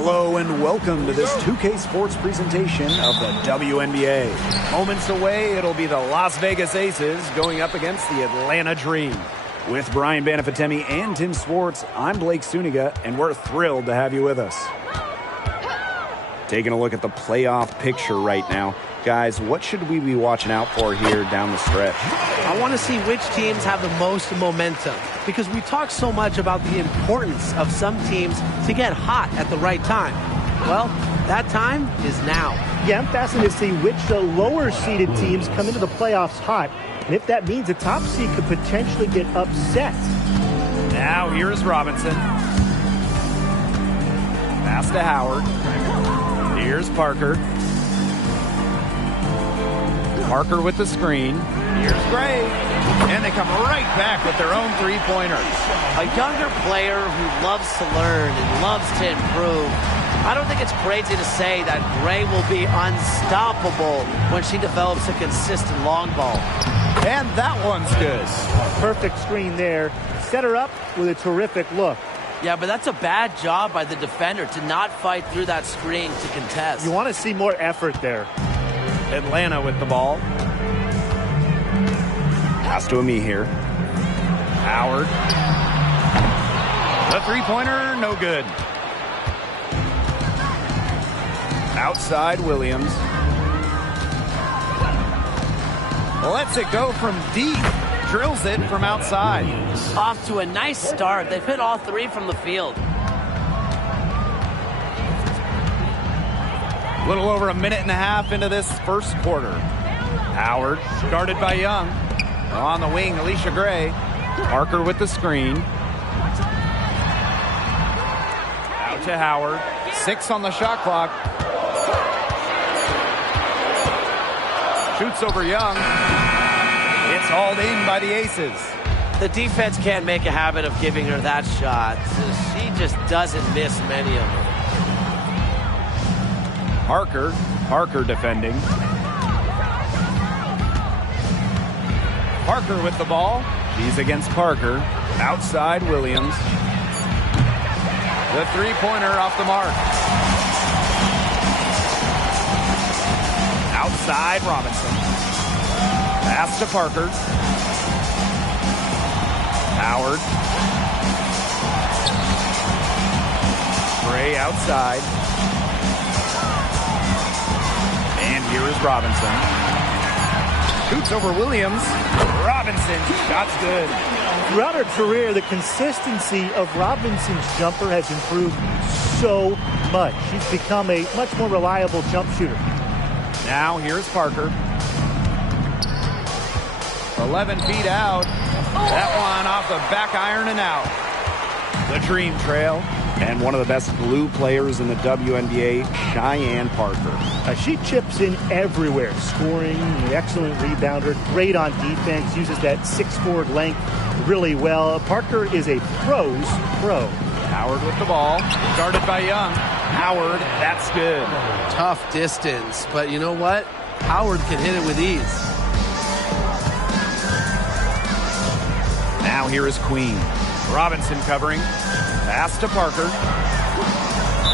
Hello and welcome to this 2K Sports presentation of the WNBA. Moments away, it'll be the Las Vegas Aces going up against the Atlanta Dream. With Brian Banafatemi and Tim Swartz, I'm Blake Suniga, and we're thrilled to have you with us. Taking a look at the playoff picture right now. Guys, what should we be watching out for here down the stretch? I want to see which teams have the most momentum, because we talk so much about the importance of some teams to get hot at the right time. Well, that time is now. Yeah, I'm fascinated to see which lower-seeded teams come into the playoffs hot, and if that means a top seed could potentially get upset. Now here's Robinson. Pass to Howard. Here's Parker. Parker with the screen. Here's Gray. And they come right back with their own three-pointers. A younger player who loves to learn and loves to improve. I don't think it's crazy to say that Gray will be unstoppable when she develops a consistent long ball. And that one's good. Perfect screen there. Set her up with a terrific look. Yeah, but that's a bad job by the defender to not fight through that screen to contest. You want to see more effort there. Atlanta with the ball. Pass to Ami here. Howard. The three-pointer, no good. Outside Williams. Lets it go from deep. Drills it from outside. Off to a nice start. They've hit all three from the field. A little over a minute and a half into this first quarter. Howard, guarded by Young. On the wing, Alicia Gray. Parker with the screen. Out to Howard. 6 on the shot clock. Shoots over Young. It's hauled in by the Aces. The defense can't make a habit of giving her that shot. She just doesn't miss many of them. Parker defending. Parker with the ball. She's against Parker. Outside Williams. The three-pointer off the mark. Outside Robinson. Pass to Parker. Howard. Gray outside. And here is Robinson. Shoots over Williams. Robinson, shot's good. Throughout her career, the consistency of Robinson's jumper has improved so much. She's become a much more reliable jump shooter. Now here's Parker. 11 feet out. That one off the back iron and out. The Dream trail. And one of the best blue players in the WNBA, Cheyenne Parker. She chips in everywhere, scoring, excellent rebounder, great on defense, uses that 6'4" length really well. Parker is a pro's pro. Howard with the ball, guarded by Young. Howard, that's good. Tough distance, but you know what? Howard can hit it with ease. Now here is Queen. Robinson covering. Pass to Parker.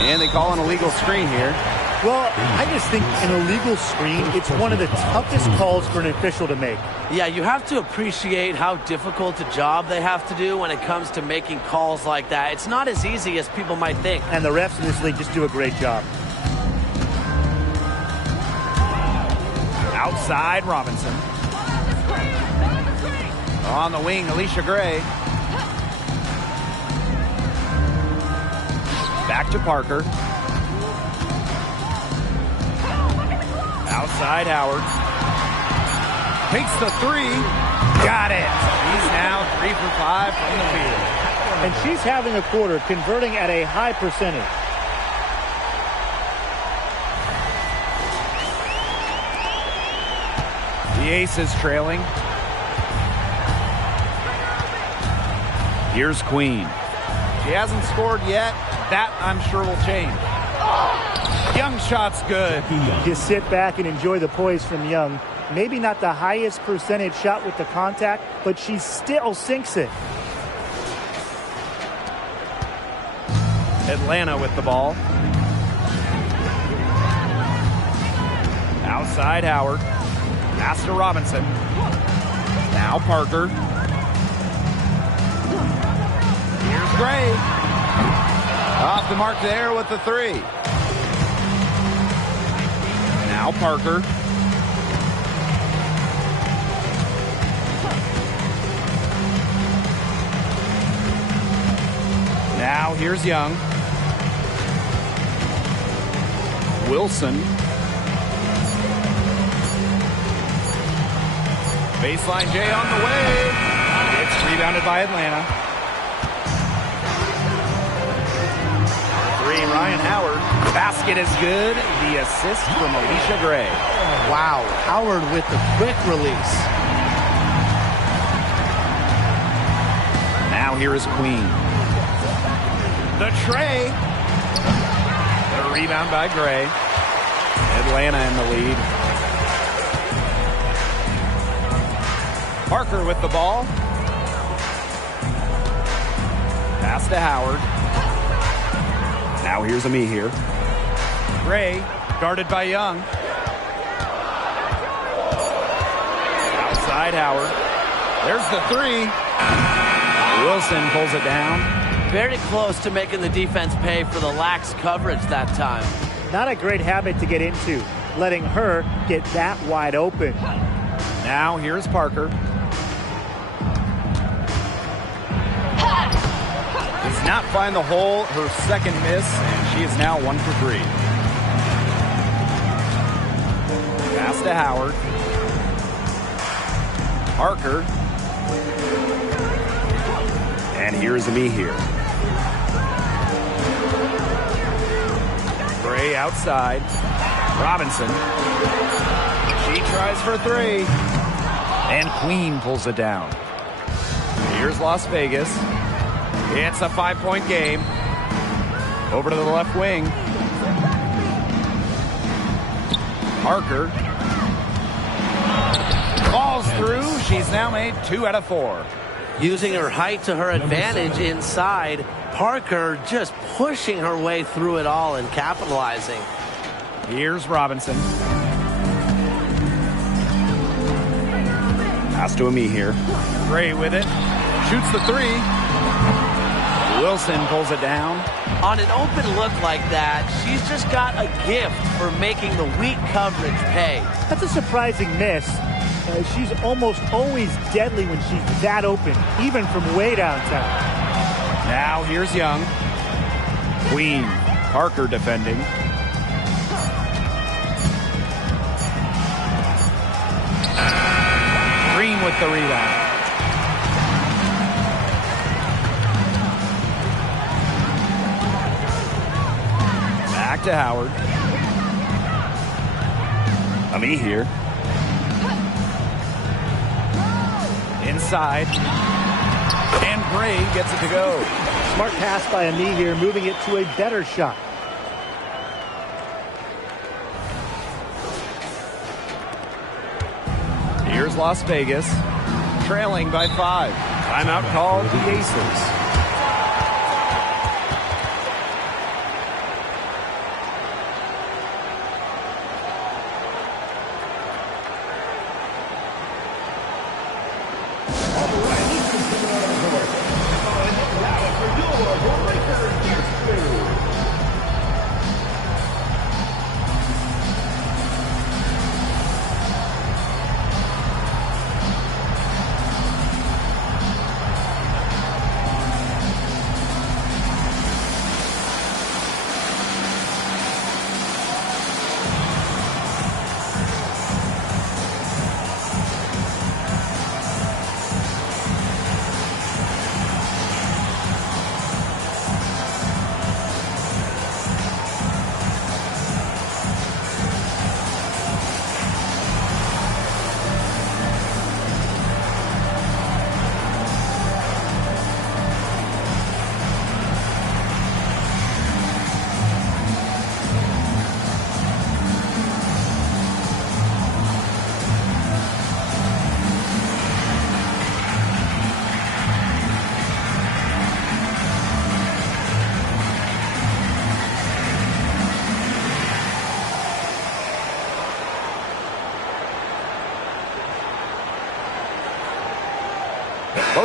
And they call an illegal screen here. Well, I just think an illegal screen, it's one of the toughest calls for an official to make. Yeah, you have to appreciate how difficult a job they have to do when it comes to making calls like that. It's not as easy as people might think. And the refs in this league just do a great job. Outside Robinson. On the wing, Alicia Gray. Back to Parker. Outside Howard. Takes the three. Got it. He's now 3 for 5 from the field. And she's having a quarter, converting at a high percentage. The Aces trailing. Here's Queen. She hasn't scored yet. That, I'm sure, will change. Young shot's good. Just sit back and enjoy the poise from Young. Maybe not the highest percentage shot with the contact, but she still sinks it. Atlanta with the ball. Outside Howard. Pass to Robinson. Now Parker. Here's Gray. Off the mark there with the three. Now Parker. Now here's Young. Wilson. Baseline J on the way. It's rebounded by Atlanta. Three, Ryan Howard. Basket is good. The assist from Alicia Gray. Wow, Howard with the quick release. Now here is Queen. The tray. The rebound by Gray. Atlanta in the lead. Parker with the ball. Pass to Howard. Now here's Ami here. Gray guarded by Young. Outside Howard. There's the three. Wilson pulls it down. Very close to making the defense pay for the lax coverage that time. Not a great habit to get into, letting her get that wide open. Now here's Parker. Does not find the hole, her second miss, and she is now 1 for 3. Pass to Howard. Parker. And here's Ami here. Gray outside. Robinson. She tries for three. And Queen pulls it down. Here's Las Vegas. It's a 5-point game. Over to the left wing. Parker. Falls through. She's now made 2 out of 4. Using her height to her advantage inside. Parker just pushing her way through it all and capitalizing. Here's Robinson. Pass to Ami here. Gray with it. Shoots the three. Wilson pulls it down. On an open look like that, she's just got a gift for making the weak coverage pay. That's a surprising miss. She's almost always deadly when she's that open, even from way downtown. Now here's Young. Queen. Parker defending. Green with the rebound. Back to Howard. Ami here. Inside. And Gray gets it to go. Smart pass by Ami here, moving it to a better shot. Here's Las Vegas, trailing by 5. Timeout called the Aces.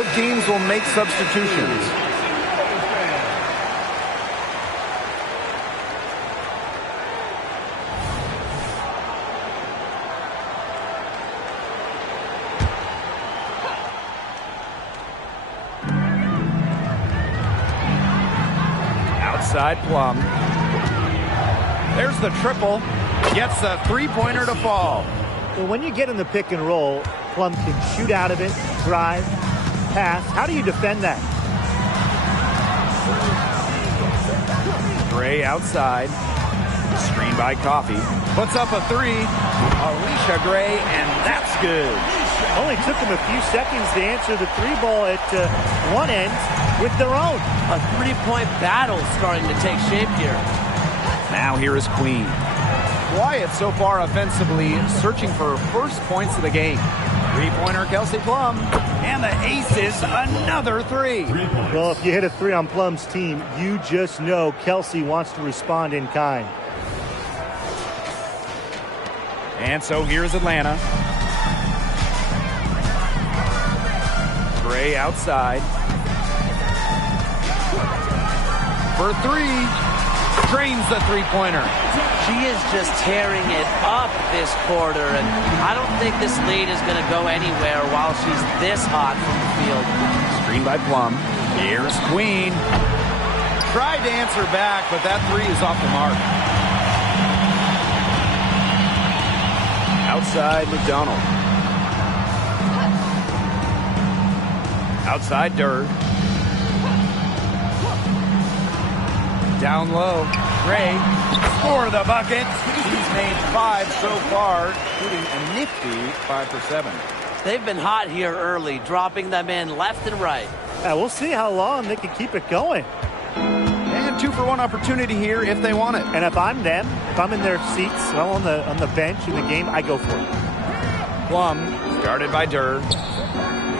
Both teams will make substitutions. Outside Plum. There's the triple. Gets a three-pointer to fall. Well, when you get in the pick and roll, Plum can shoot out of it, drive, pass. How do you defend that? Gray outside. Screen by Coffey. Puts up a three. Alicia Gray, and that's good. Only took them a few seconds to answer the three ball at one end with their own. A three-point battle starting to take shape here. Now here is Queen. Quiet so far offensively, searching for first points of the game. Three-pointer Kelsey Plum. And the aces, another three. Well, if you hit a three on Plum's team, you just know Kelsey wants to respond in kind. And so here's Atlanta. Gray outside. For three. Drains the three-pointer. She is just tearing it up this quarter, and I don't think this lead is going to go anywhere while she's this hot from the field. Screen by Plum. Here's Queen. Tried to answer back, but that three is off the mark. Outside McDonald. Outside Durr. Down low. Gray for the bucket. He's made 5 so far, including a nifty 5 for 7. They've been hot here early, dropping them in left and right. We'll see how long they can keep it going. And 2-for-1 opportunity here if they want it. And if I'm them, if I'm in their seats, well, on the bench in the game, I go for it. Plum, guarded by Durr.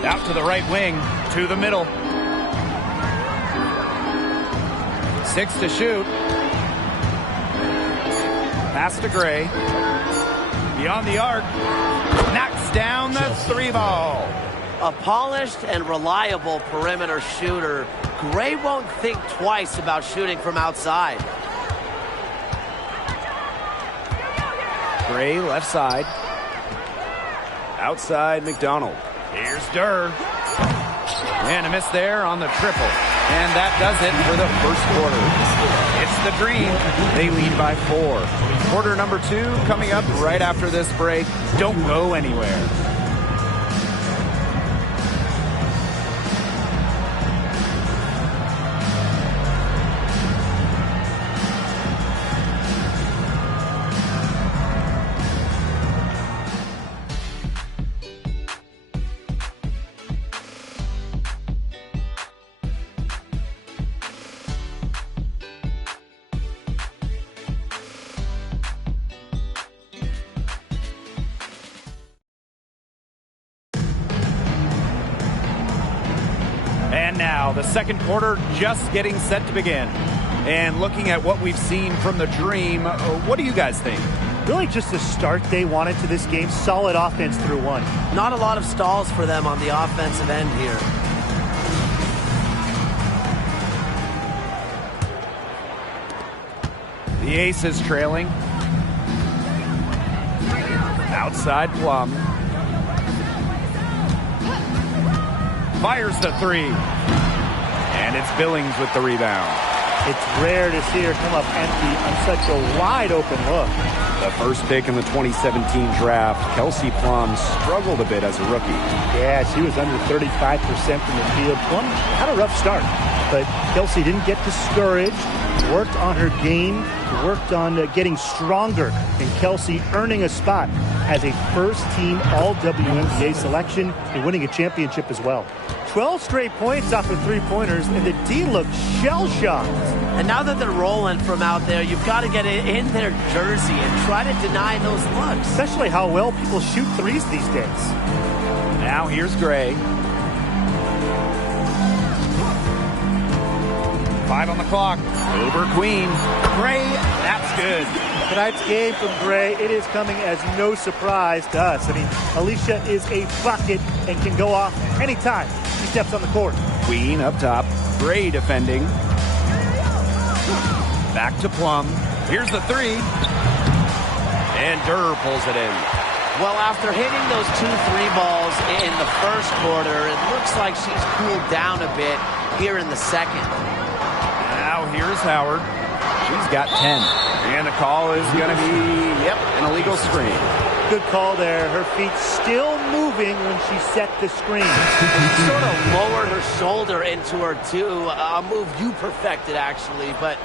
Out to the right wing, to the middle. 6 to shoot. Pass to Gray. Beyond the arc. Knocks down the three ball. A polished and reliable perimeter shooter. Gray won't think twice about shooting from outside. Gray left side. Outside McDonald. Here's Durr. And a miss there on the triple. And that does it for the first quarter. It's the Dream. They lead by 4. Quarter number 2 coming up right after this break. Don't go anywhere. And now the second quarter just getting set to begin. And looking at what we've seen from the Dream, what do you guys think? Really just the start they wanted to this game. Solid offense through one. Not a lot of stalls for them on the offensive end here. The Aces trailing. Outside Plum. Fires the three. And it's Billings with the rebound. It's rare to see her come up empty on such a wide open look. The first pick in the 2017 draft, Kelsey Plum struggled a bit as a rookie. Yeah, she was under 35% from the field. Plum had a rough start, but Kelsey didn't get discouraged, worked on her game, worked on getting stronger, and Kelsey earning a spot as a first-team All-WNBA selection and winning a championship as well. 12 straight points off of three-pointers, and the D looked shell-shocked. And now that they're rolling from out there, you've got to get it in their jersey and try to deny those looks. Especially how well people shoot threes these days. Now here's Gray. 5 on the clock. Over Queen. Gray, that's good. Tonight's game from Gray, it is coming as no surprise to us. I mean, Alicia is a bucket and can go off anytime. She's steps on the court. Queen up top. Gray defending. Back to Plum. Here's the three. And Durr pulls it in. Well, after hitting those 2-3 balls in the first quarter, it looks like she's cooled down a bit here in the second. Now here's Howard. She's got 10. And the call is going to be, an illegal screen. Good call there. Her feet still moving when she set the screen. She sort of lowered her shoulder into her, too. A move you perfected, actually. But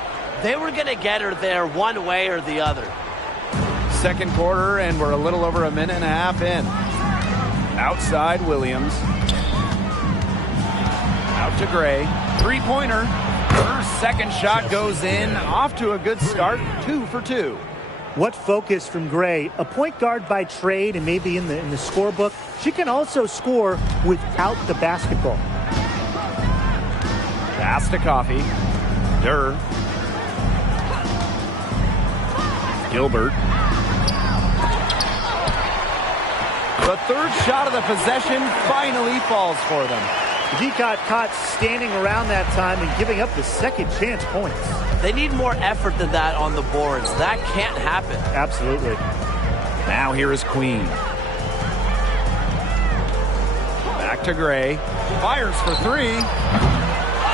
they were going to get her there one way or the other. Second quarter, and we're a little over a minute and a half in. Outside Williams. Out to Gray. Three-pointer. Her second shot goes in. Off to a good start. 2 for 2. What focus from Gray. A point guard by trade and maybe in the scorebook. She can also score without the basketball. Pass to Coffee. Durr. Gilbert. The third shot of the possession finally falls for them. He got caught standing around that time and giving up the second chance points. They need more effort than that on the boards. That can't happen. Absolutely. Now here is Queen. Back to Gray. Fires for three.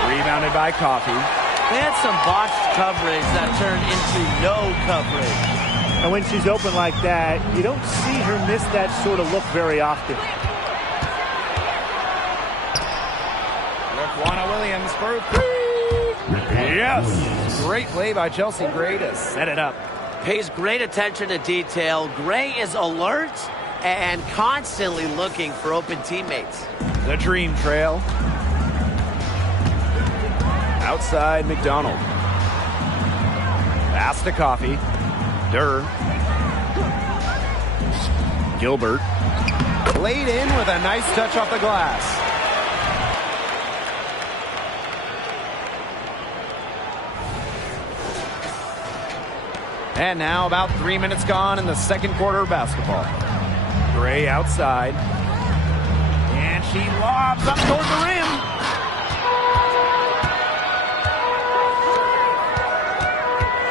Rebounded by Coffee. They had some botched coverage that turned into no coverage. And when she's open like that, you don't see her miss that sort of look very often. Juana Williams for three. Yes. Great play by Chelsea Gray to set it up. Pays great attention to detail. Gray is alert and constantly looking for open teammates. The dream trail. Outside McDonald. Pass to Coffee. Durr. Gilbert. Laid in with a nice touch off the glass. And now about 3 minutes gone in the second quarter of basketball. Gray outside. And she lobs up toward the rim.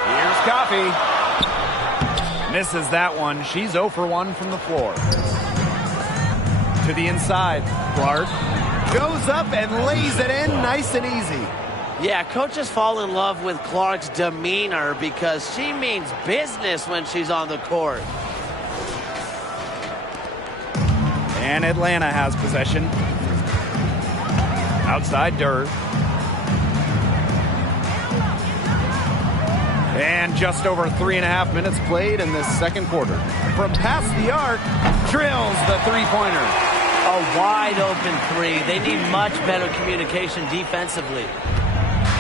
Here's Coffee. Misses that one. She's 0 for 1 from the floor. To the inside. Clark goes up and lays it in nice and easy. Yeah, coaches fall in love with Clark's demeanor because she means business when she's on the court. And Atlanta has possession. Outside Durr. And just over 3.5 minutes played in this second quarter. From past the arc, drills the three-pointer. A wide open three. They need much better communication defensively.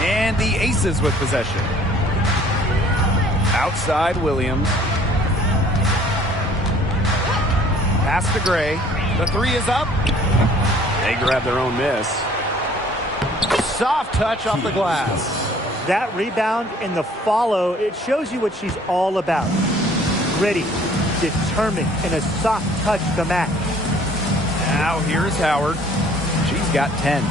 And the Aces with possession. Outside Williams. Pass to Gray. The three is up. They grab their own miss. Soft touch off the glass. That rebound and the follow, it shows you what she's all about. Gritty, determined, and a soft touch to match. Now here's Howard. She's got 10.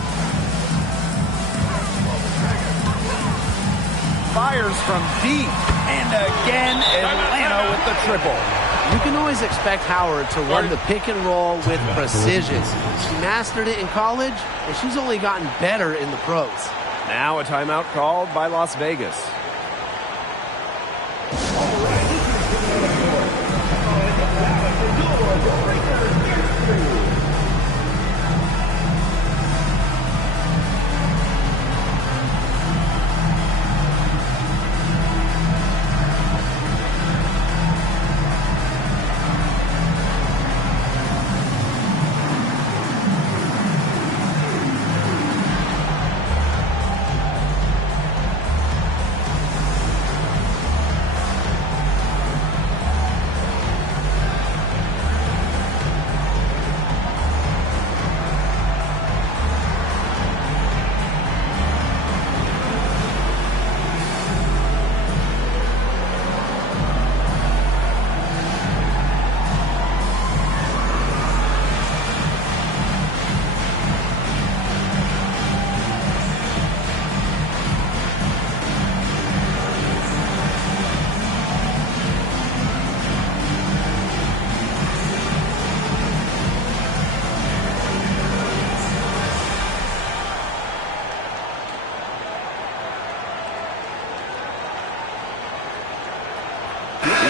Fires from deep. And again, Atlanta with the triple. You can always expect Howard to run the pick and roll with precision. She mastered it in college, and she's only gotten better in the pros. Now a timeout called by Las Vegas.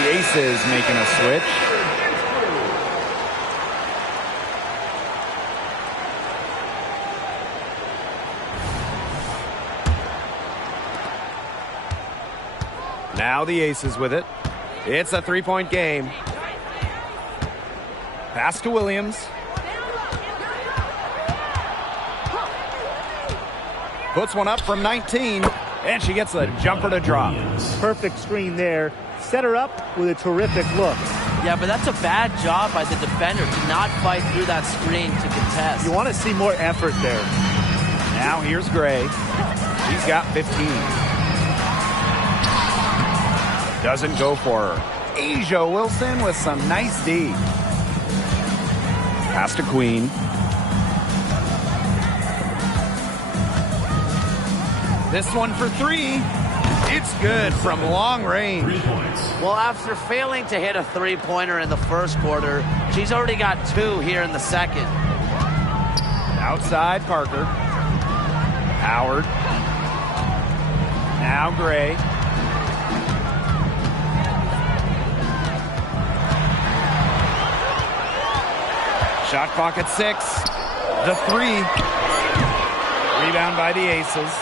Aces making a switch. Now the Aces with it. It's a three-point game. Pass to Williams. Puts one up from 19, and she gets a jumper to drop. Perfect screen there. Set her up with a terrific look. Yeah, but that's a bad job by the defender to not fight through that screen to contest. You want to see more effort there. Now here's Gray. She's got 15. Doesn't go for her. Asia Wilson with some nice D. Pass to Queen. This one for three. It's good from long range. 3 points. Well, after failing to hit a three-pointer in the first quarter, she's already got 2 here in the second. Outside Parker. Howard. Now Gray. Shot clock at 6. The 3. Rebound by the Aces.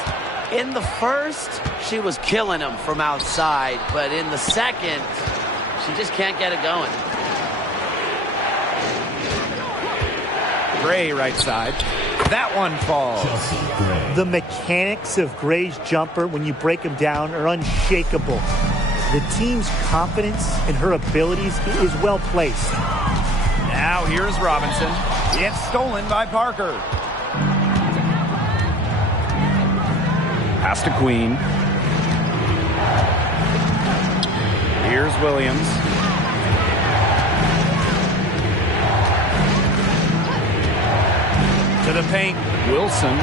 In the first, she was killing them from outside, but in the second, she just can't get it going. Gray right side. That one falls. The mechanics of Gray's jumper, when you break them down, are unshakable. The team's confidence in her abilities is well placed. Now here's Robinson. It's stolen by Parker. Pass to Queen. Here's Williams. To the paint, Wilson.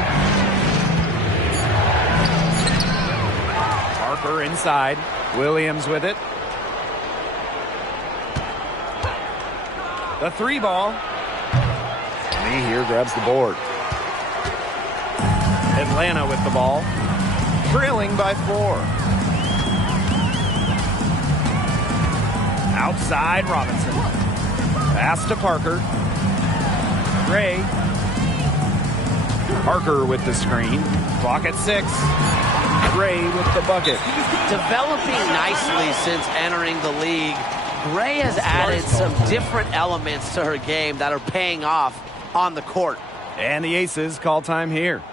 Parker inside. Williams with it. The 3 ball. Lee here grabs the board. Atlanta with the ball. Trailing by 4. Outside Robinson. Pass to Parker. Gray. Parker with the screen. Clock at 6. Gray with the bucket. Developing nicely since entering the league, Gray has added some different elements to her game that are paying off on the court. And the Aces call time here.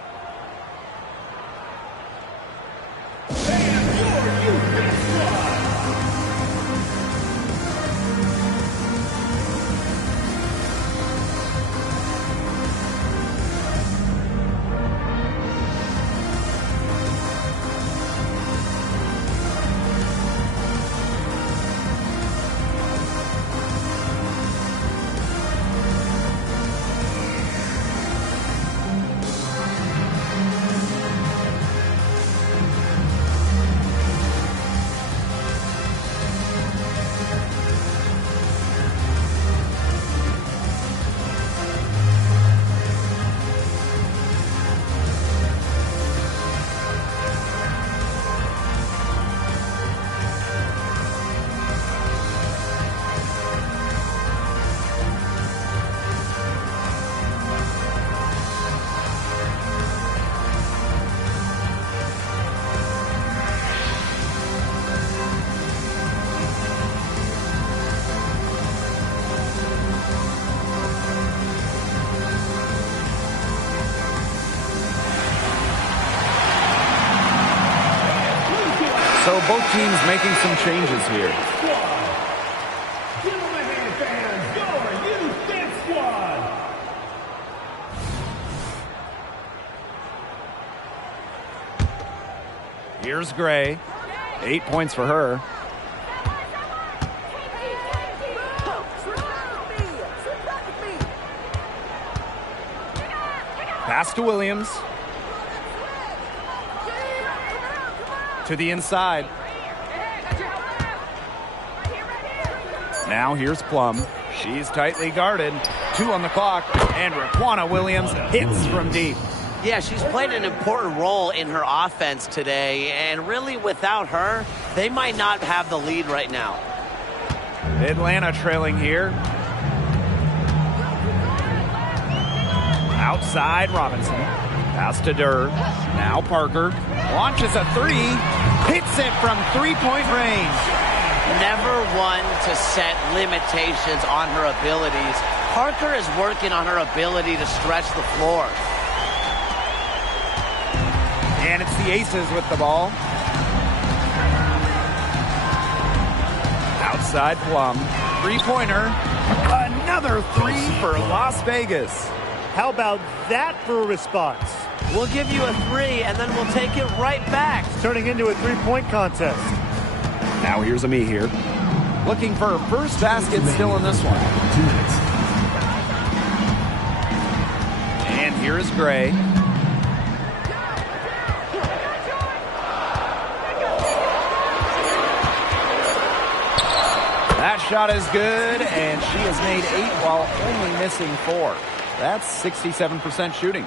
So both teams making some changes here. Here's Gray. 8 points for her. Pass to Williams. To the inside. Now here's Plum. She's tightly guarded. 2 on the clock. And Raquana Williams hits from deep. Yeah, she's played an important role in her offense today. And really, without her, they might not have the lead right now. Atlanta trailing here. Outside Robinson. Pass to Durr. Now Parker. Launches a three. Hits it from three-point range. Never one to set limitations on her abilities. Parker is working on her ability to stretch the floor. And it's the Aces with the ball. Outside Plum. Three-pointer. Another three for Las Vegas. How about that for a response? We'll give you a three, and then we'll take it right back. It's turning into a three-point contest. Now here's Ami here. Looking for her first basket still in this one. And here is Gray. That shot is good, and she has made 8 while only missing 4. That's 67% shooting.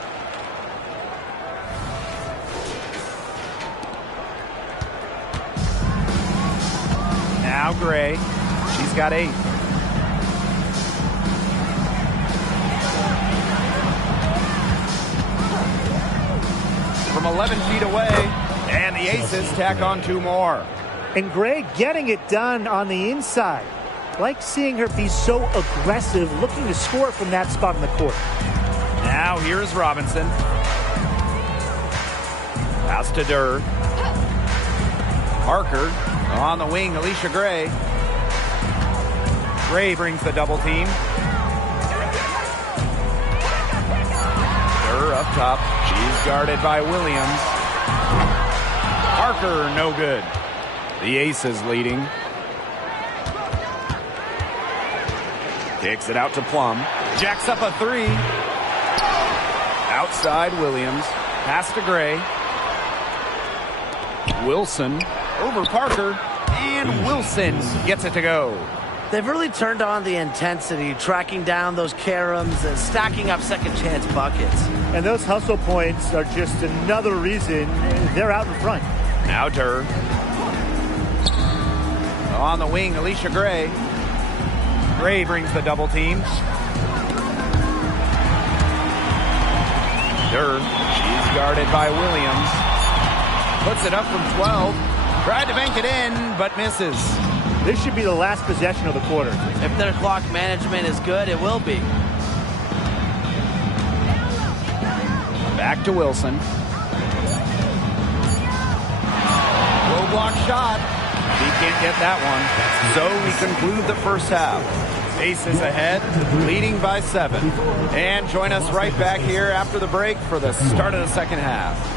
Now Gray. She's got 8. From 11 feet away, and the Aces tack on 2 more. And Gray getting it done on the inside. Like seeing her be so aggressive, looking to score from that spot in the court. Now here's Robinson. Pass to Durr. Parker on the wing, Alicia Gray. Gray brings the double team. Durr up top. She's guarded by Williams. Parker, no good. The Aces leading. Kicks it out to Plum. Jacks up a three. Outside Williams. Pass to Gray. Wilson over Parker. And Wilson gets it to go. They've really turned on the intensity, tracking down those caroms and stacking up second chance buckets. And those hustle points are just another reason they're out in front. Now Durr. On the wing, Alicia Gray. Gray brings the double team. Durr, she's guarded by Williams. Puts it up from 12. Tried to bank it in, but misses. This should be the last possession of the quarter. If their clock management is good, it will be. Back to Wilson. Low block shot. He can't get that one. So we conclude the first half. Aces ahead, leading by 7. And join us right back here after the break for the start of the second half.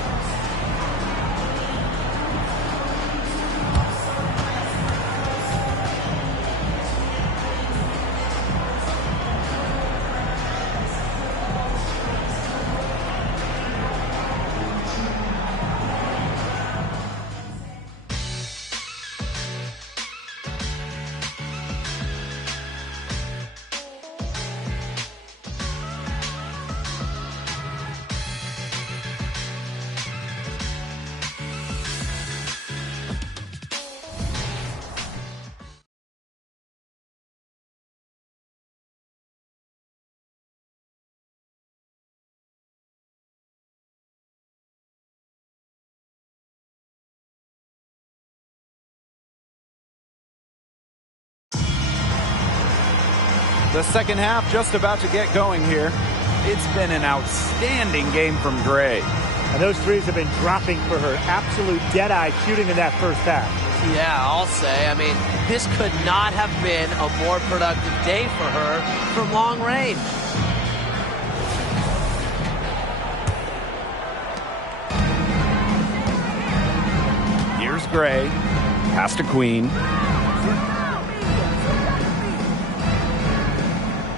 The second half just about to get going here. It's been an outstanding game from Gray. And those threes have been dropping for her. Absolute dead-eye shooting in that first half. Yeah, I'll say. I mean, this could not have been a more productive day for her from long range. Here's Gray. Pass to Queen.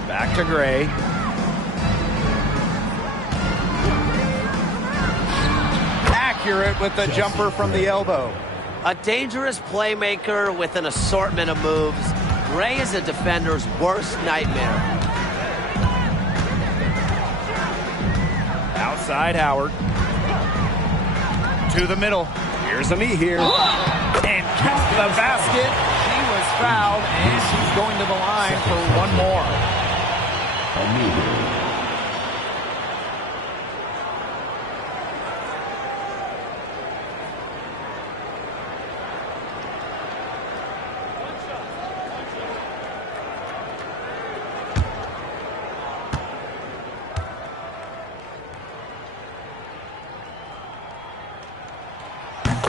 Back to Gray. Accurate with the jumper from the elbow. A dangerous playmaker with an assortment of moves. Gray is a defender's worst nightmare. Outside Howard. To the middle. Here's Ami here. And count the basket. She was fouled, and she's going to the line for one more.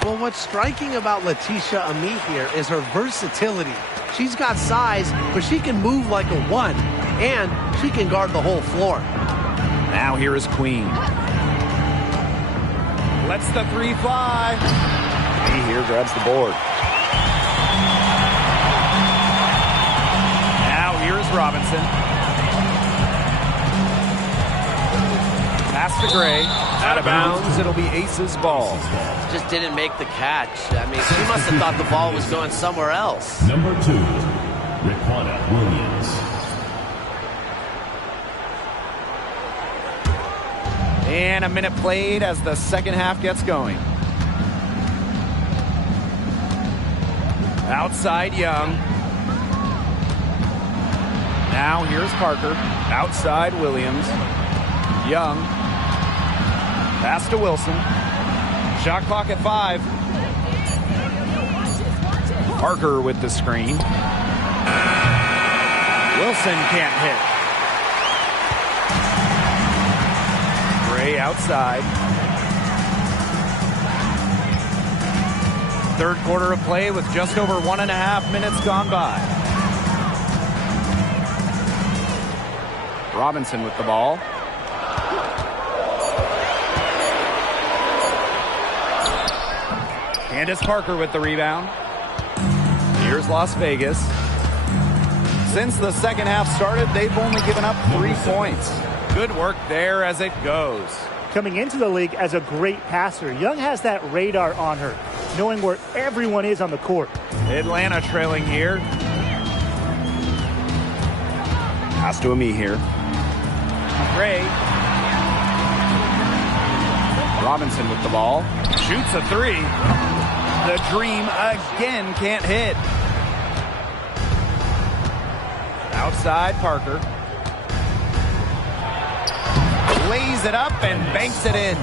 Well, what's striking about Letitia Ami here is her versatility. She's got size, but she can move like a one, and she can guard the whole floor. Now here is Queen. Lets the three fly. He here grabs the board. Now here's Robinson. Pass to Gray. Out of bounds. It'll be Ace's ball. Just didn't make the catch. I mean, she must have thought the ball was going somewhere else. Number 2, Raquana Williams. And a minute played as the second half gets going. Outside Young. Now here's Parker. Outside Williams. Young. Pass to Wilson. Shot clock at 5. Parker with the screen. Wilson can't hit. Gray outside. Third quarter of play with just over 1.5 minutes gone by. Robinson with the ball. Candace Parker with the rebound. Here's Las Vegas. Since the second half started, they've only given up 3 points. Good work there as it goes. Coming into the league as a great passer, Young has that radar on her, knowing where everyone is on the court. Atlanta trailing here. Pass to Ami here. Gray. Robinson with the ball. Shoots a 3. The Dream again can't hit. Outside Parker. Lays it up and banks it in.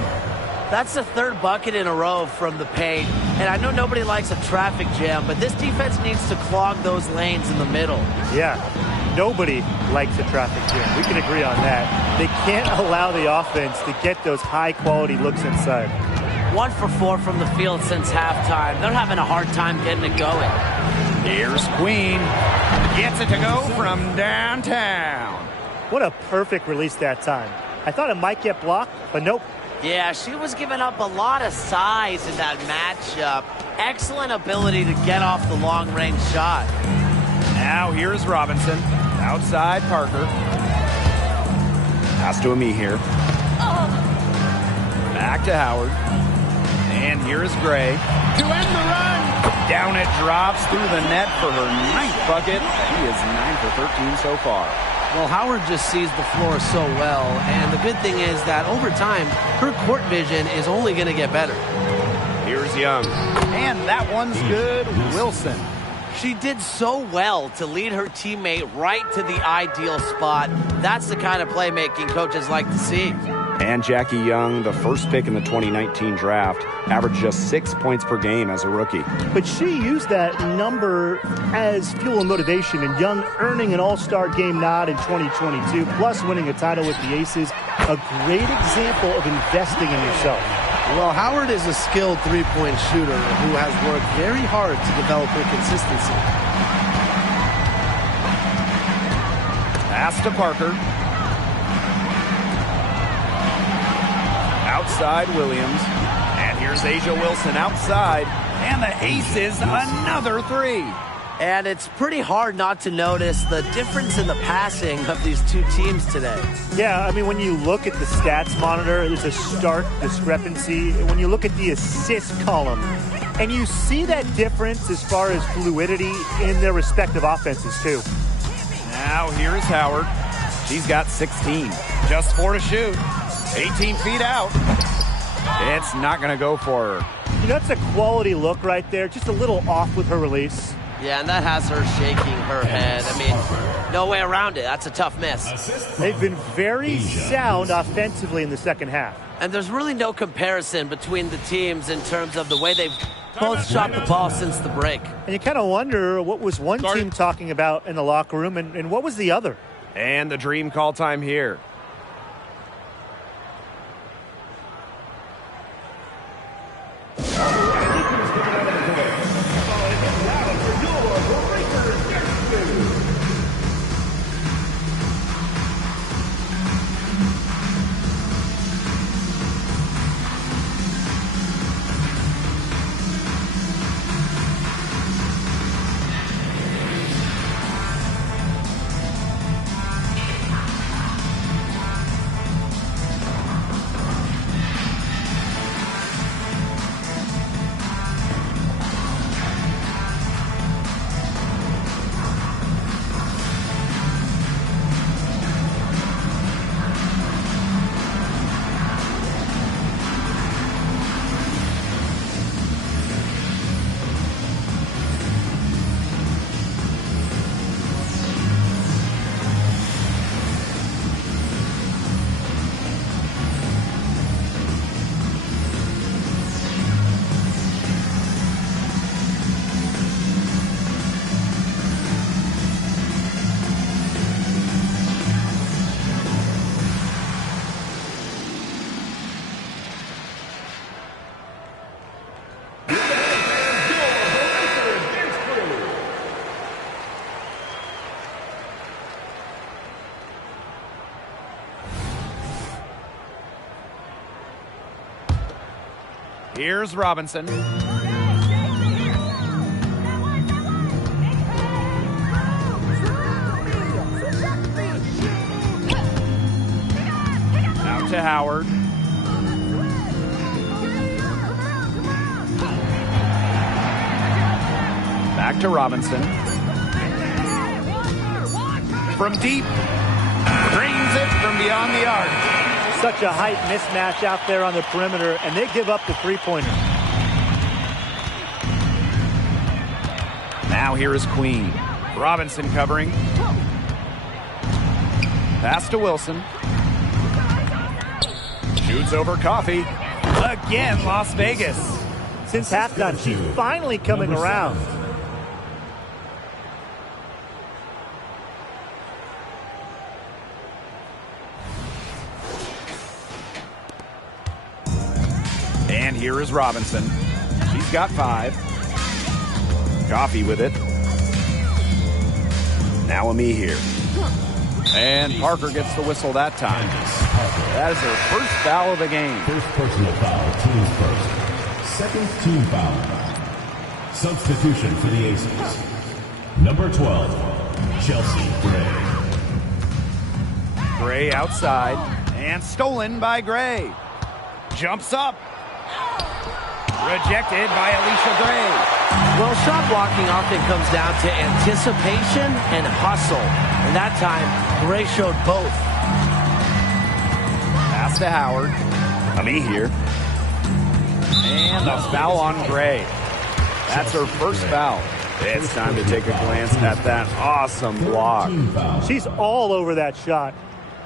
That's the third bucket in a row from the paint. And I know nobody likes a traffic jam, but this defense needs to clog those lanes in the middle. Yeah, nobody likes a traffic jam. We can agree on that. They can't allow the offense to get those high-quality looks inside. 1 for 4 from the field since halftime. They're having a hard time getting it going. Here's Queen. Gets it to go from downtown. What a perfect release that time. I thought it might get blocked, but nope. Yeah, she was giving up a lot of size in that matchup. Excellent ability to get off the long-range shot. Now here's Robinson. Outside Parker. Pass to Ami here. Back to Howard. And here's Gray. To end the run. Down it drops through the net for her 9th bucket. He is 9 for 13 so far. Well, Howard just sees the floor so well, and the good thing is that over time, her court vision is only going to get better. Here's Young. And that one's good. Wilson. She did so well to lead her teammate right to the ideal spot. That's the kind of playmaking coaches like to see. And Jackie Young, the first pick in the 2019 draft, averaged just 6 points per game as a rookie. But she used that number as fuel and motivation, and Young earning an all-star game nod in 2022, plus winning a title with the Aces. A great example of investing in yourself. Well, Howard is a skilled three-point shooter who has worked very hard to develop her consistency. Pass to Parker. Outside Williams. And here's Asia Wilson outside. And the Aces, another 3. And it's pretty hard not to notice the difference in the passing of these two teams today. Yeah, I mean, when you look at the stats monitor, there's a stark discrepancy. When you look at the assist column, and you see that difference as far as fluidity in their respective offenses, too. Now here's Howard. She's got 16. Just 4 to shoot. 18 feet out. It's not going to go for her. You know, that's a quality look right there. Just a little off with her release. Yeah, and that has her shaking her head. I mean, no way around it. That's a tough miss. They've been very sound offensively in the second half. And there's really no comparison between the teams in terms of the way they've both shot the ball since the break. And you kind of wonder what was one team talking about in the locker room and what was the other. And the dream call time here. Here's Robinson. Out to Howard. Back to Robinson. From deep. Drains it from beyond the arc. Such a height mismatch out there on the perimeter, and they give up the three-pointer. Now here is Queen. Robinson covering. Pass to Wilson. Shoots over Coffee. Again, Las Vegas. Since halftime, she's finally coming around. And here is Robinson. She's got 5. Coffee with it. Now Ami here. And Parker gets the whistle that time. That is her first foul of the game. First personal foul, team's first. Second team foul. Substitution for the Aces. Number 12, Chelsea Gray. Gray outside. And stolen by Gray. Jumps up. Rejected by Alicia Gray. Well, shot blocking often comes down to anticipation and hustle. And that time, Gray showed both. Pass to Howard. Ami here. And a foul on Gray. That's her first foul. It's time to take a glance at that awesome block. She's all over that shot.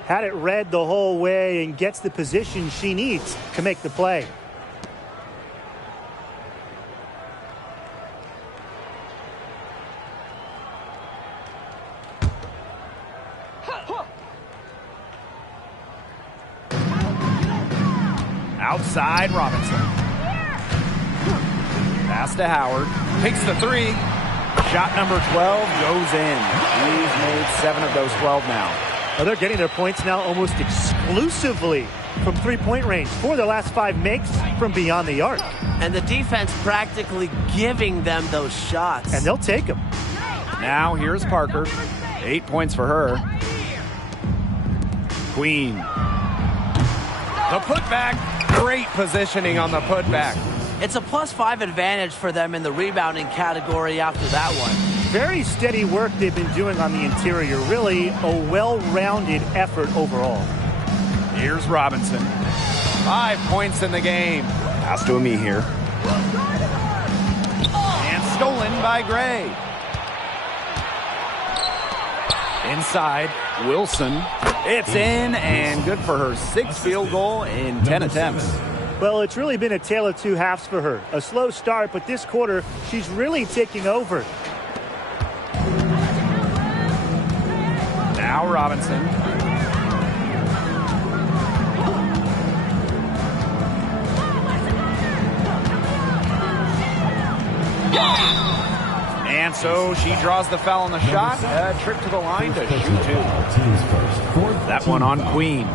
Had it read the whole way and gets the position she needs to make the play. Outside Robinson. Pass to Howard. Takes the 3. Shot number 12 goes in. He's made 7 of those 12 now. Well, they're getting their points now almost exclusively from three-point range. 4 of their last 5 makes from beyond the arc. And the defense practically giving them those shots. And they'll take them. Now here's Parker. 8 points for her. Queen. The putback. Great positioning on the putback. It's a +5 advantage for them in the rebounding category after that one. Very steady work they've been doing on the interior. Really a well-rounded effort overall. Here's Robinson. 5 points in the game. Pass to Ami here. And stolen by Gray. Inside, Wilson. It's in, and good for her 6th field goal in 10 attempts. Well, it's really been a tale of two halves for her. A slow start, but this quarter, she's really taking over. Now Robinson. And so she draws the foul on the shot. A trip to the line to shoot 2. That one on Queen.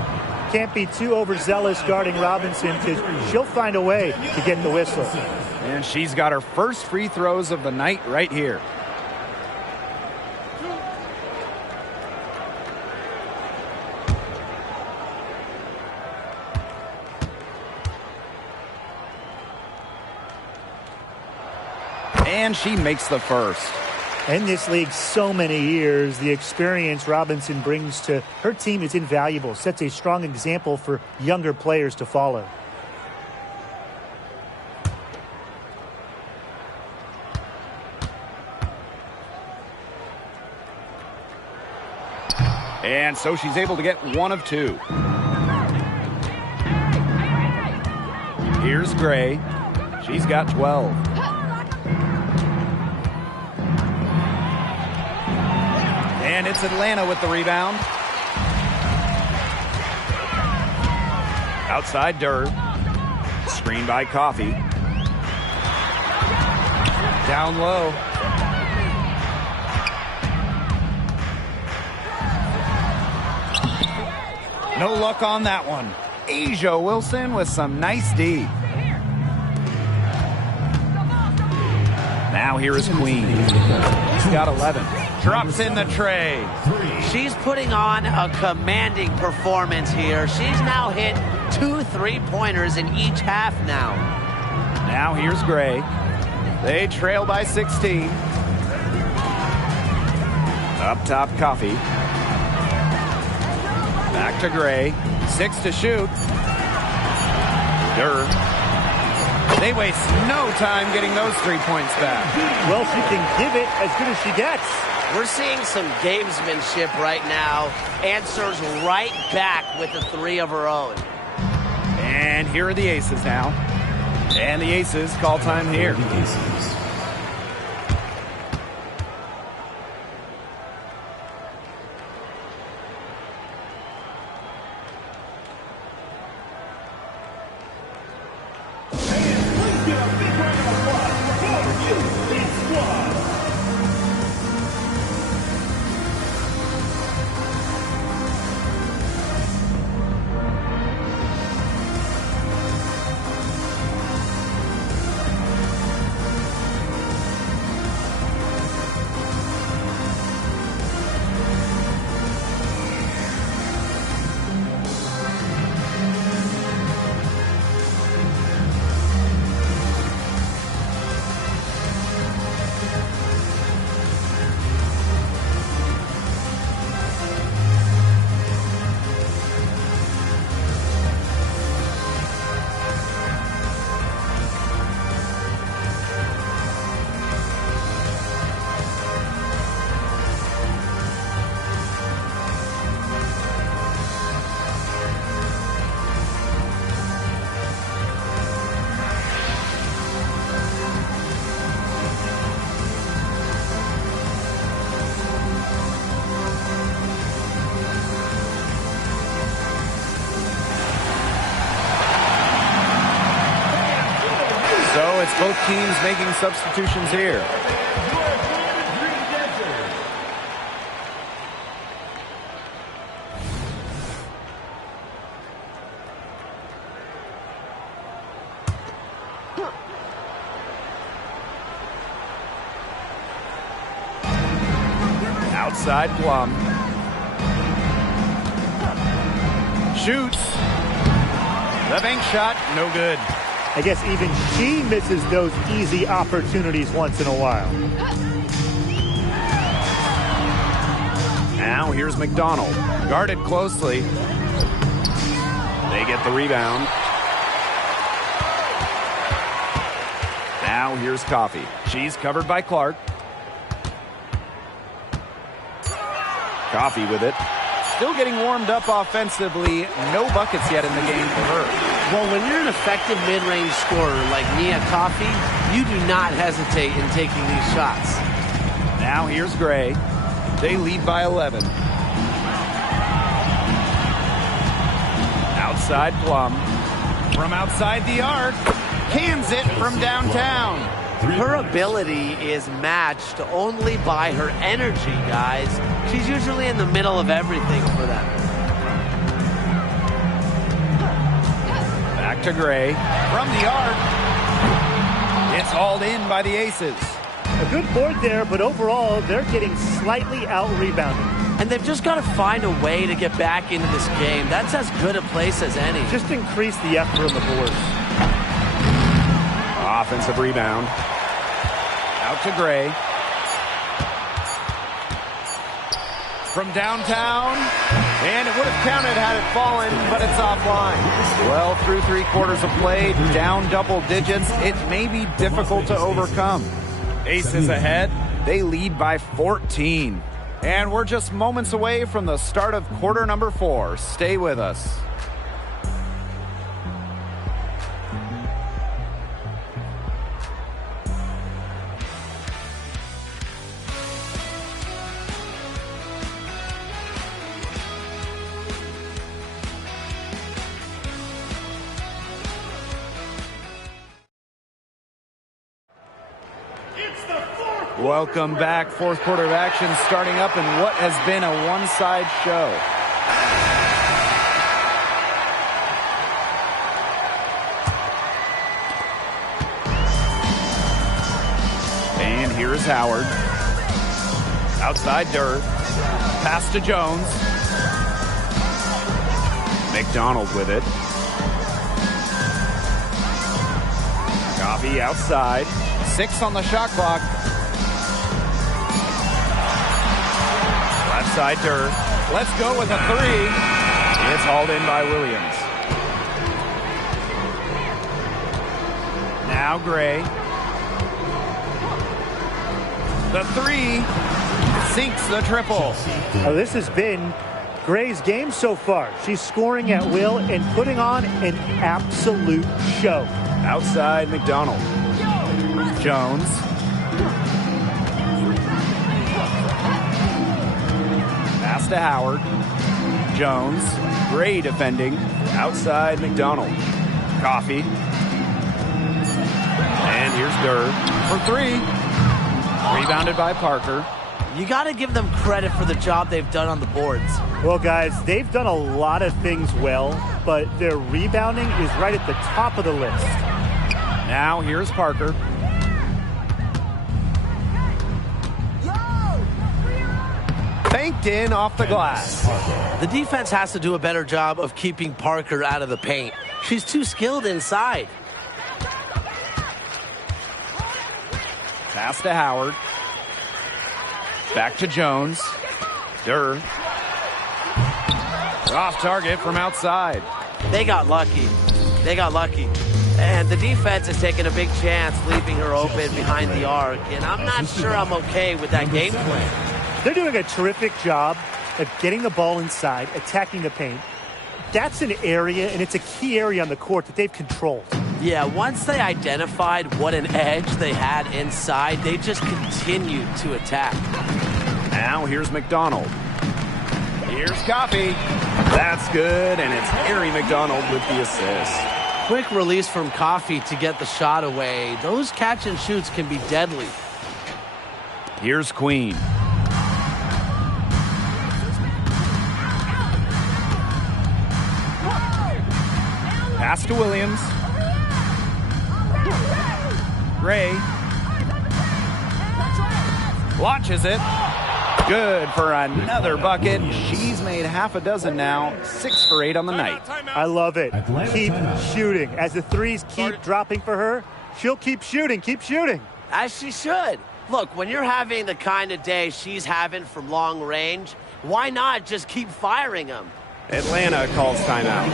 Can't be too overzealous guarding Robinson because she'll find a way to get the whistle. And she's got her first free throws of the night right here. And she makes the first. In this league so many years, the experience Robinson brings to her team is invaluable. Sets a strong example for younger players to follow. And so she's able to get 1 of 2. Here's Gray. She's got 12. And it's Atlanta with the rebound. Outside Durr. Screen by Coffey. Down low. No luck on that one. Asia Wilson with some nice D. Now here is Queen. He's got 11. Drops in the tray. She's putting on a commanding performance here. She's now hit 2 3-pointers in each half now. Now here's Gray. They trail by 16. Up top, Coffey. Back to Gray. 6 to shoot. Durr. They waste no time getting those 3 points back. Well, she can give it as good as she gets. We're seeing some gamesmanship right now. Answers right back with a 3 of her own. And here are the Aces now. And the Aces call time here. Both teams making substitutions here. Outside Plum. Shoots. The bank shot, no good. I guess even she misses those easy opportunities once in a while. Now here's McDonald. Guarded closely. They get the rebound. Now here's Coffey. She's covered by Clark. Coffee with it. Still getting warmed up offensively. No buckets yet in the game for her. Well, when you're an effective mid-range scorer like Nia Coffey, you do not hesitate in taking these shots. Now here's Gray. They lead by 11. Outside Plum. From outside the arc. Cans it from downtown. Her ability is matched only by her energy, guys. She's usually in the middle of everything for them. Back to Gray. From the arc. It's hauled in by the Aces. A good board there, but overall, they're getting slightly out-rebounded. And they've just got to find a way to get back into this game. That's as good a place as any. Just increase the effort on the boards. Offensive rebound. Out to Gray. From downtown. And it would have counted had it fallen, but it's offline. Well, through 3 quarters of play, down double digits, it may be difficult to overcome. Aces ahead. They lead by 14. And we're just moments away from the start of quarter number 4. Stay with us. Welcome back. 4th quarter of action starting up in what has been a one-side show. And here's Howard. Outside Durr. Pass to Jones. McDonald with it. Coffey outside. 6 on the shot clock. Left side Durr. Let's go with a 3. It's hauled in by Williams. Now Gray. The 3 sinks the triple. Now, this has been Gray's game so far. She's scoring at will and putting on an absolute show. Outside McDonald. Jones. Pass to Howard. Jones. Gray defending. Outside McDonald. Coffey. And here's Durr for 3. Rebounded by Parker. You got to give them credit for the job they've done on the boards. Well, guys, they've done a lot of things well, but their rebounding is right at the top of the list. Now here's Parker. Banked in off the glass. The defense has to do a better job of keeping Parker out of the paint. She's too skilled inside. Pass to Howard. Back to Jones. Durr. Off target from outside. They got lucky. They got lucky. And the defense is taking a big chance, leaving her open behind the arc. And I'm not sure I'm okay with that game plan. They're doing a terrific job of getting the ball inside, attacking the paint. That's an area, and it's a key area on the court that they've controlled. Yeah, once they identified what an edge they had inside, they just continued to attack. Now here's McDonald. Here's Coffey. That's good, and it's Harry McDonald with the assist. Quick release from Coffey to get the shot away. Those catch and shoots can be deadly. Here's Queen. Pass to Williams. Gray. Launches it. Good for another bucket. She's made half a dozen now. 6 for 8 on the night. I love it. Keep shooting. As the threes keep dropping for her, she'll keep shooting. Keep shooting. As she should. Look, when you're having the kind of day she's having from long range, why not just keep firing them? Atlanta calls timeout.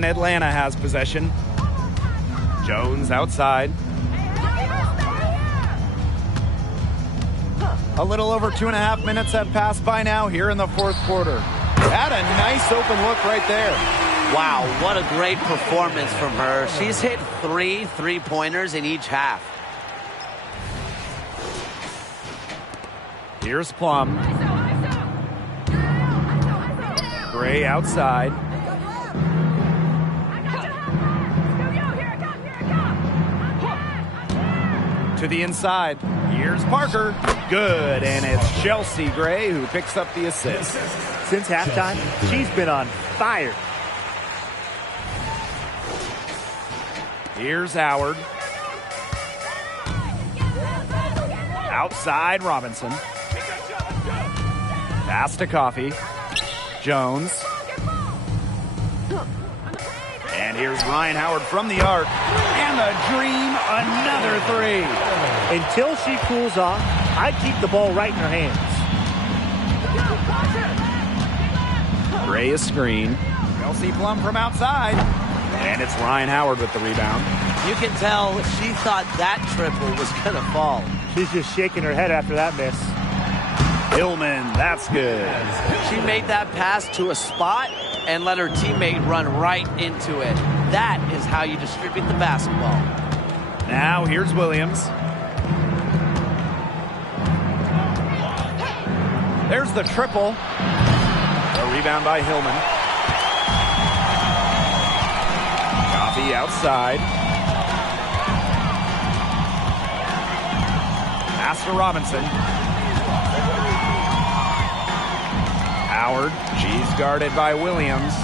And Atlanta has possession. Jones outside. A little over 2.5 minutes have passed by now here in the fourth quarter. Had a nice open look right there. Wow, what a great performance from her. She's hit 3 3-pointers in each half. Here's Plum. Gray outside. To the inside. Here's Parker. Good, and it's Chelsea Gray who picks up the assist. Since halftime, she's been on fire. Here's Howard. Outside Robinson. Pass to Coffey. Jones. And here's Ryan Howard from the arc. And the dream, another three. Until she cools off, I'd keep the ball right in her hands. Gray is screen. Chelsea Plum from outside. And it's Ryan Howard with the rebound. You can tell she thought that triple was going to fall. She's just shaking her head after that miss. Hillman, that's good. She made that pass to a spot and let her teammate run right into it. That is how you distribute the basketball. Now here's Williams. There's the triple. A rebound by Hillman. Coffey outside. Pass to Robinson. Howard, she's guarded by Williams.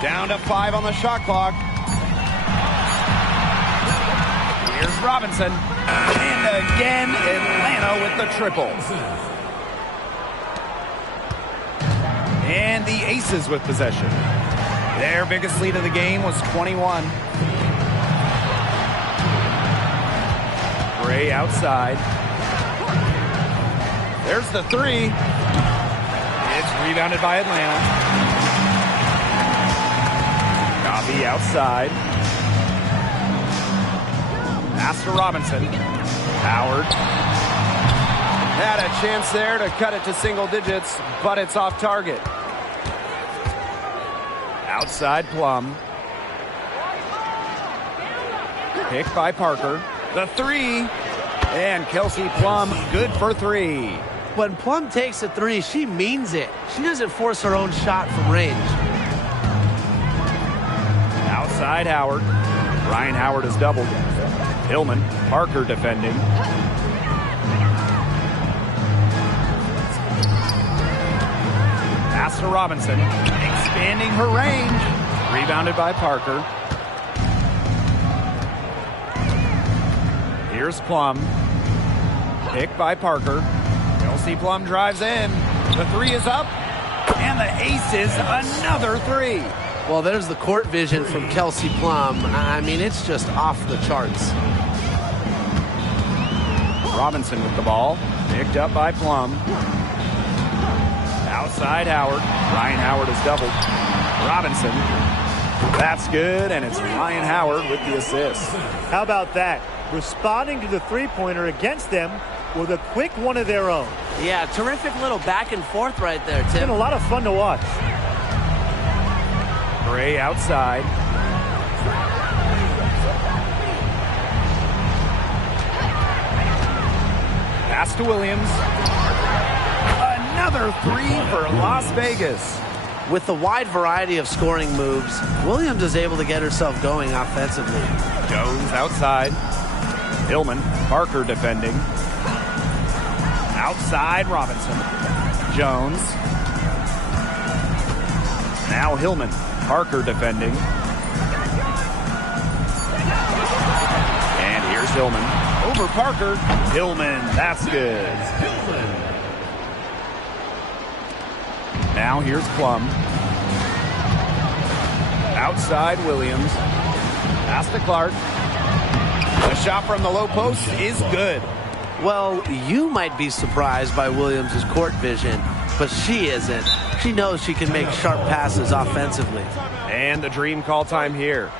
Down to 5 on the shot clock. Here's Robinson. And again, Atlanta with the triple. And the Aces with possession. Their biggest lead of the game was 21. Gray outside. There's the three. It's rebounded by Atlanta. Coffey outside. Pass to Robinson. Howard. Had a chance there to cut it to single digits, but it's off target. Outside Plum. Picked by Parker. The three. And Kelsey Plum, good for 3. When Plum takes a 3, she means it. She doesn't force her own shot from range. Outside Howard. Ryan Howard is doubled. Hillman, Parker defending. Pass to Robinson. Expanding her range. Rebounded by Parker. Here's Plum. Picked by Parker. Kelsey Plum drives in. The three is up. And the Aces, another 3. Well, there's the court vision from Kelsey Plum. I mean, it's just off the charts. Robinson with the ball. Picked up by Plum. Outside Howard. Ryan Howard is doubled. Robinson. That's good, and it's Ryan Howard with the assist. How about that? Responding to the three-pointer against them with a quick one of their own. Yeah, terrific little back and forth right there, It's Tim. been a lot of fun to watch. Gray outside. Pass to Williams. Another 3 for Las Vegas. With the wide variety of scoring moves, Williams is able to get herself going offensively. Jones outside. Hillman, Parker defending. Outside Robinson. Jones. Now Hillman, Parker defending. And here's Hillman. Over Parker. Hillman, that's good. Now here's Plum. Outside Williams. Pass to Clark. The shot from the low post is good. Well, you might be surprised by Williams' court vision, but she isn't. She knows she can make sharp passes offensively. And the dream call time here.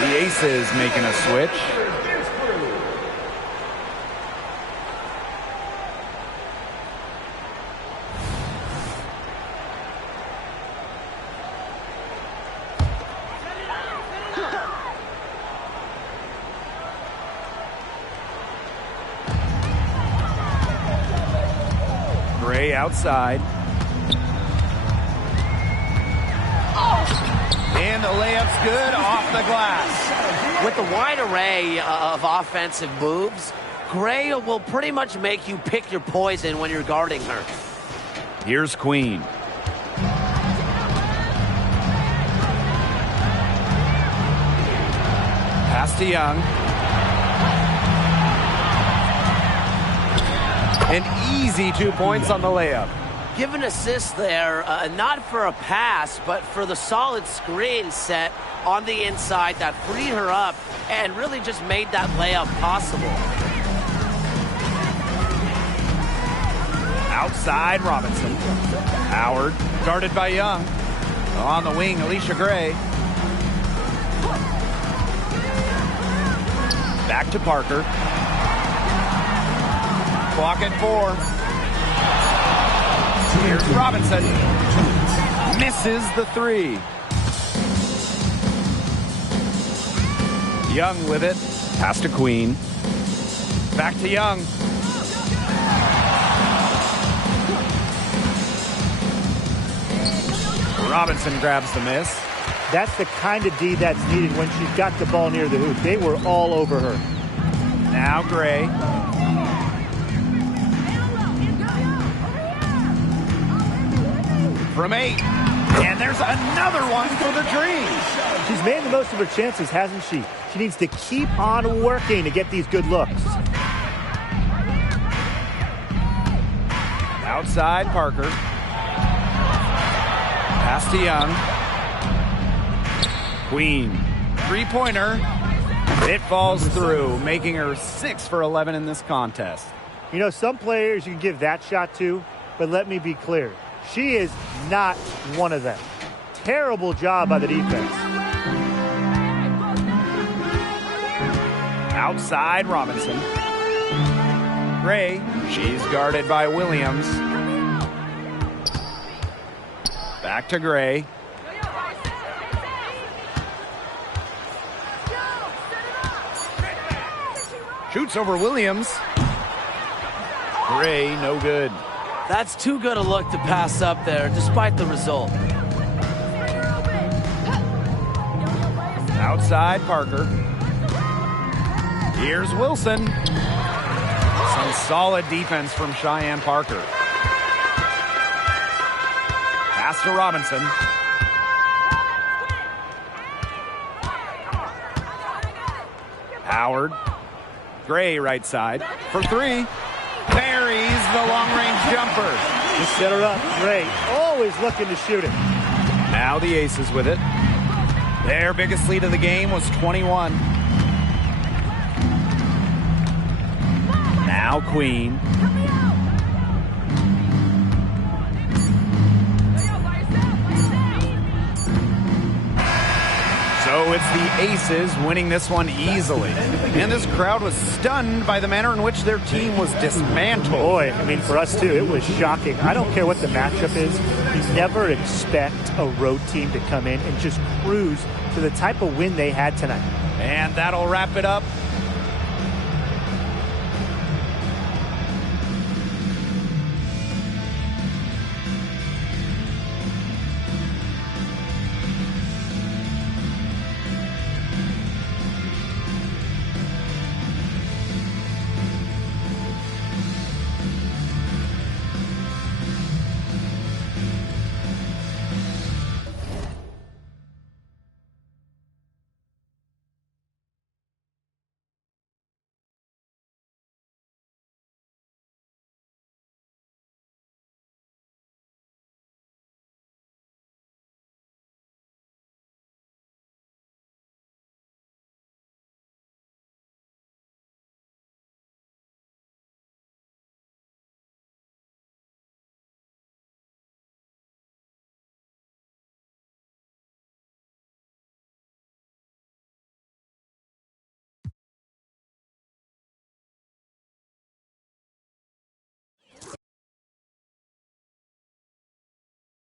The Aces making a switch. Gray outside. And the layup's good off the glass. With the wide array of offensive moves, Gray will pretty much make you pick your poison when you're guarding her. Here's Queen. Pass to Young. An easy 2 points on the layup. Give an assist there, not for a pass, but for the solid screen set on the inside that freed her up and really just made that layup possible. Outside Robinson. Howard guarded by Young. On the wing, Alicia Gray. Back to Parker. Clock at 4. Here's Robinson. Misses the 3. Young with it. Pass to Queen. Back to Young. Robinson grabs the miss. That's the kind of D that's needed when she's got the ball near the hoop. They were all over her. Now Gray. From 8. And there's another one for the Dream. She's made the most of her chances, hasn't she? She needs to keep on working to get these good looks. Outside Parker. Pass to Young. Queen. 3-pointer. It falls through, making her 6 for 11 in this contest. You know, some players you can give that shot to, but let me be clear. She is not one of them. Terrible job by the defense. Outside Robinson. Gray. She's guarded by Williams. Back to Gray. Shoots over Williams. Gray, no good. That's too good a look to pass up there, despite the result. Outside Parker. Here's Wilson. Some solid defense from Cheyenne Parker. Pass to Robinson. Howard. Gray right side for 3. Buries the long-range jumper. Just set her up. Gray always looking to shoot it. Now the Aces with it. Their biggest lead of the game was 21. Now Queen. So it's the Aces winning this one easily. And this crowd was stunned by the manner in which their team was dismantled. Boy, I mean, for us too, it was shocking. I don't care what the matchup is. You never expect a road team to come in and just cruise to the type of win they had tonight. And that'll wrap it up